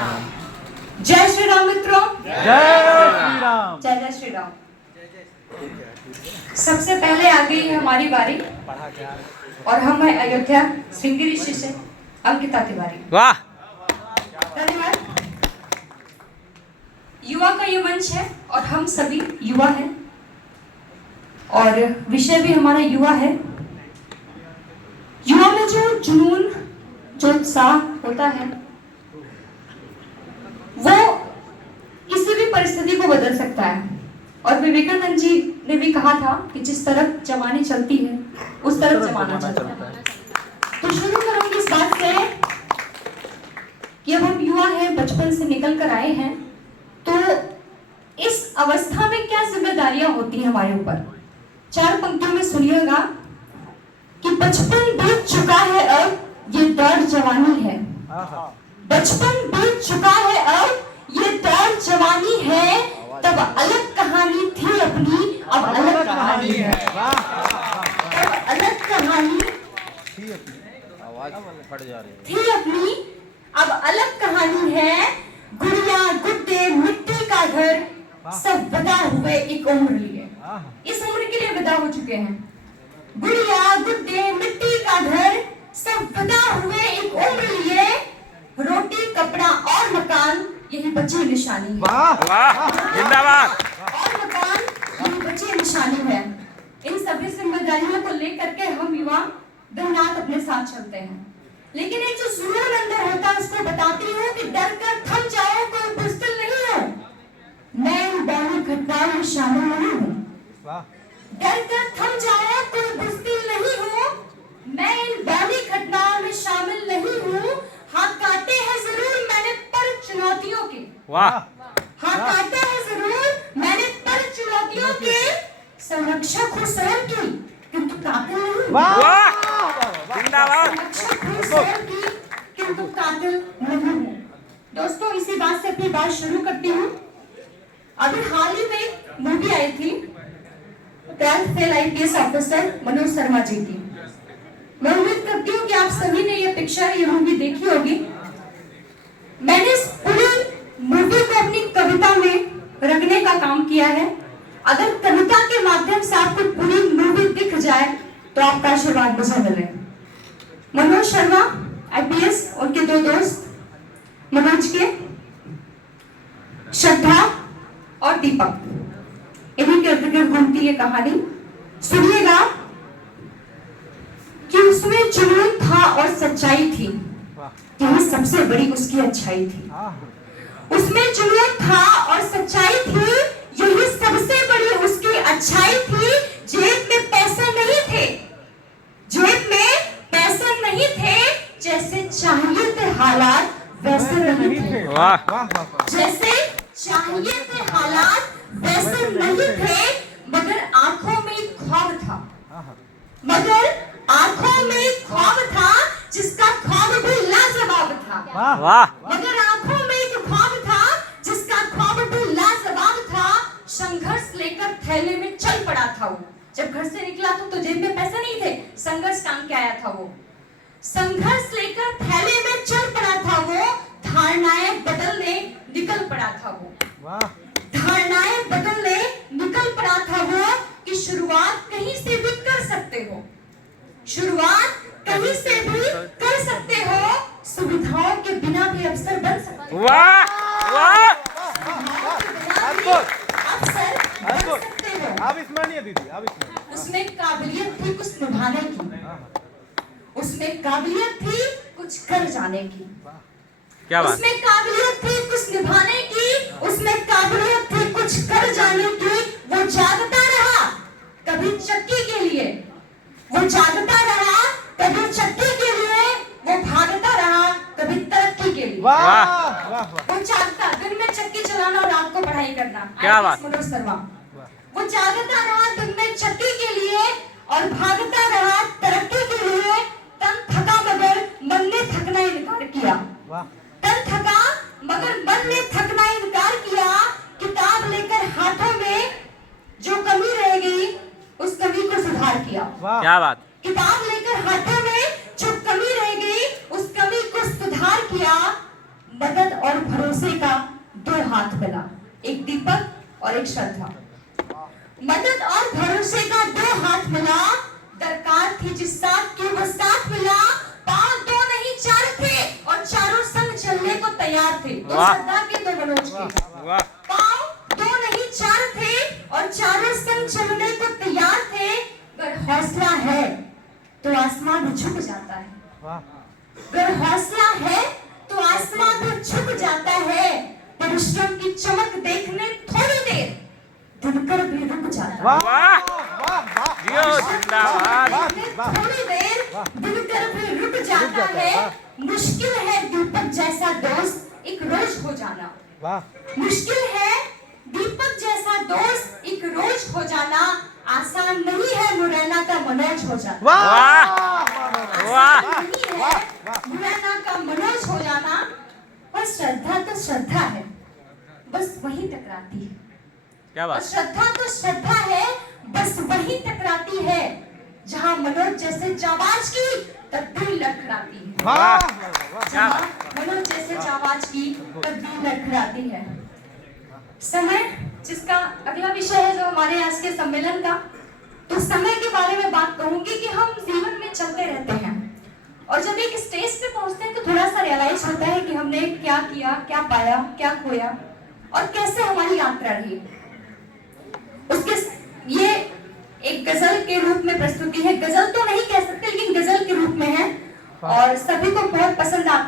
जय श्री राम मित्रों, जय श्री राम। जय जय श्री राम। सबसे पहले आ गई है हमारी बारी और हम है अयोध्या श्रृंगी ऋषि से अंकिता तिवारी। वाह, धन्यवाद। युवा का ये मंच है और हम सभी युवा हैं और विषय भी हमारा युवा है। युवा में जो जुनून, जो उत्साह होता है वो किसी भी परिस्थिति को बदल सकता है और विवेकानंद जी ने भी कहा था कि जिस तरफ जमानी चलती है उस तरफ जमाना चलता है। तो शुरू करूंगी इस बात से कि अब हम युवा हैं, बचपन से निकल कर आए हैं, तो इस अवस्था में क्या जिम्मेदारियां होती हैं हमारे ऊपर। 4 पंक्तियों में सुनिएगा कि बचपन बीत चुका है, अब ये दौर जवानी है। बचपन बीत चुका है, अब ये दौर जवानी है। तब अलग कहानी थी अपनी, अब अलग कहानी है। तब अलग कहानी आवाज फट जा रही है। थी अपनी, अब अलग कहानी है। गुड़िया गुड्डे मिट्टी का घर, सब विदा हुए एक उम्र लिए। इस उम्र के लिए विदा हो चुके हैं। गुड़िया गुड्डे मिट्टी का घर, सब विदा हुए एक उम्र लिए। रोटी कपड़ा और मकान, यही बची निशानी है। वाह, जिंदाबाद। और मकान, यही बची निशानी है। इन सभी जिम्मेदारियों को लेकर के हम युवा दिन रात अपने साथ चलते हैं, लेकिन एक जो जुनून अंदर होता है उसको बताती हूँ कि डर कर थम जाओ, कोई बुज़दिल नहीं हो। मैं इन बौनी घटनाओं में शामिल नहीं हूँ। डर कर थम जाओ, कोई बुज़दिल नहीं हो। मैं इन बौनी घटनाओं में शामिल नहीं हूँ। हाथ काटे हैं जरूर मैंने पर चुनौतियों के। वाह, हाथ काटे हैं जरूर मैंने पर चुनौतियों के। संरक्षक हूँ स्वयं की, किंतु कातिल नहीं। वाह, जिंदाबाद। संरक्षक हूँ स्वयं की, किंतु कातिल नहीं हूँ। दोस्तों, इसी बात से अपनी बात शुरू करती हूँ। अभी हाल ही में एक मूवी आई थी, 12th fail IPS officer Manoj Sharma ji की। मैं उम्मीद करती हूँ कि आप सभी ने ये पिक्चर, ये मूवी देखी होगी। मैंने इस पूरी मूवी को अपनी कविता में रखने का काम किया है। अगर कविता के माध्यम से आपको पूरी मूवी दिख जाए तो आपका आशीर्वाद मुझे मिले। मनोज शर्मा IPS, उनके 2 दोस्त मनोज के श्रद्धा और दीपक, इन्हीं के इर्द गिर्द घूमती ये कहानी। सुनिएगा कि उसमें जुनून था और सच्चाई थी, यही सबसे बड़ी उसकी अच्छाई थी। उसमें जुनून था और सच्चाई थी, यही सबसे बड़ी उसकी अच्छाई थी। जेब में पैसे नहीं थे, जेब में पैसे नहीं थे, जैसे चाहिए थे हालात वैसे नहीं थे। जैसे चाहिए थे हालात वैसे नहीं थे, मगर आंखों में एक ख्वाब था। मगर आंखों में एक ख्वाब था, जिसका ख्वाब भी लाजवाब था। वाह, मगर आंखों में एक ख्वाब था, जिसका ख्वाब भी लाजवाब था। संघर्ष लेकर थैले में चल पड़ा था वो। जब घर से निकला तो जेब में पैसे नहीं थे, संघर्ष टांग के आया था वो। संघर्ष लेकर थैले में चल पड़ा था वो। धारणाएं बदलने निकल पड़ा था वो। धारणाएं बदलने निकल पड़ा था वो कि शुरुआत कहीं से भी कर सकते हो। शुरुआत कहीं से भी कर सकते हो। सुविधाओं के बिना भी अवसर बन सकते हो। वाह, वाह, अवसर बन सकते हो। आप स्मरणीय दीदी, आप स्मरणीय। उसमें काबिलियत थी कुछ निभाने की, उसमें काबिलियत थी कुछ कर जाने की। क्या बात। उसमें काबिलियत थी कुछ निभाने की, उसमें काबिलियत थी कुछ कर जाने की। वो जागता रहा कभी चक्की के लिए, वो जागता रहा कभी चक्की के लिए, वो भागता रहा कभी तरक्की के लिए। वो जागता, दिन में चक्की चलाना और रात को पढ़ाई करना। क्या बात। मनोज शर्मा, वो जागता रहा दिन में चक्की के लिए और भागता रहा तरक्की के लिए। तन थका मगर मन ने थकना इनकार किया। तन थका मगर मन ने थकना इनकार किया। किताब लेकर हाथों में जो कमी रह गई उस कमी को सुधार किया। क्या बात। किताब लेकर हाथों में जो कमी रह गई उस कमी को सुधार किया। मदद और भरोसे का दो हाथ मिला, एक दीपक और एक श्रद्धा। मदद और भरोसे का दो हाथ मिला, दरकार थी जिस साथ की वो साथ मिला। पांव दो नहीं चार थे और चारों संग चलने को तैयार थे। तो वाह। श्रद्धा के तो मनोज के वाह पांव दो नहीं चार थे और चारों संग चलने को तैयार थे। अगर हौसला है तो आसमान भी झुक जाता है। अगर हौसला है तो आसमान भी झुक जाता है। परिश्रम की चमक देखने थोड़ी देर दिनकर भी रुक जाता है। वाह जियो जिंदाबाद थोड़ी देर दिनकर भी रुक जाता है। मुश्किल है दीपक जैसा दोस्त एक रोज हो जाना। मुश्किल है दीपक जैसा दोस्त एक रोज हो जाना। आसान नहीं है मुरैना का मनोज हो जाना। वाह आसान नहीं है मुरैना का मनोज हो जाना। पर श्रद्धा तो श्रद्धा है, बस वही टकराती है। क्या और बात श्रद्धा तो श्रद्धा है, बस वही टकराती है। जहां मनोज जैसे जाबाज की तब्दील लड़खड़ाती है। वाह क्या जहां बात मनोज जैसे जाबाज की तब्दील लड़खड़ाती है। समय, जिसका अगला विषय है जो हमारे आज के सम्मेलन का, तो समय के बारे में बात कहूंगी कि हम जीवन में चलते रहते हैं और जब एक स्टेज पे पहुंचते हैं तो थोड़ा सा रियलाइज होता है कि हमने क्या किया, क्या पाया, क्या खोया और कैसे हमारी यात्रा रही। उसके ये एक गजल के रूप में प्रस्तुति है। गजल तो नहीं कह सकते लेकिन गजल के रूप में है और सभी को बहुत पसंद आती है।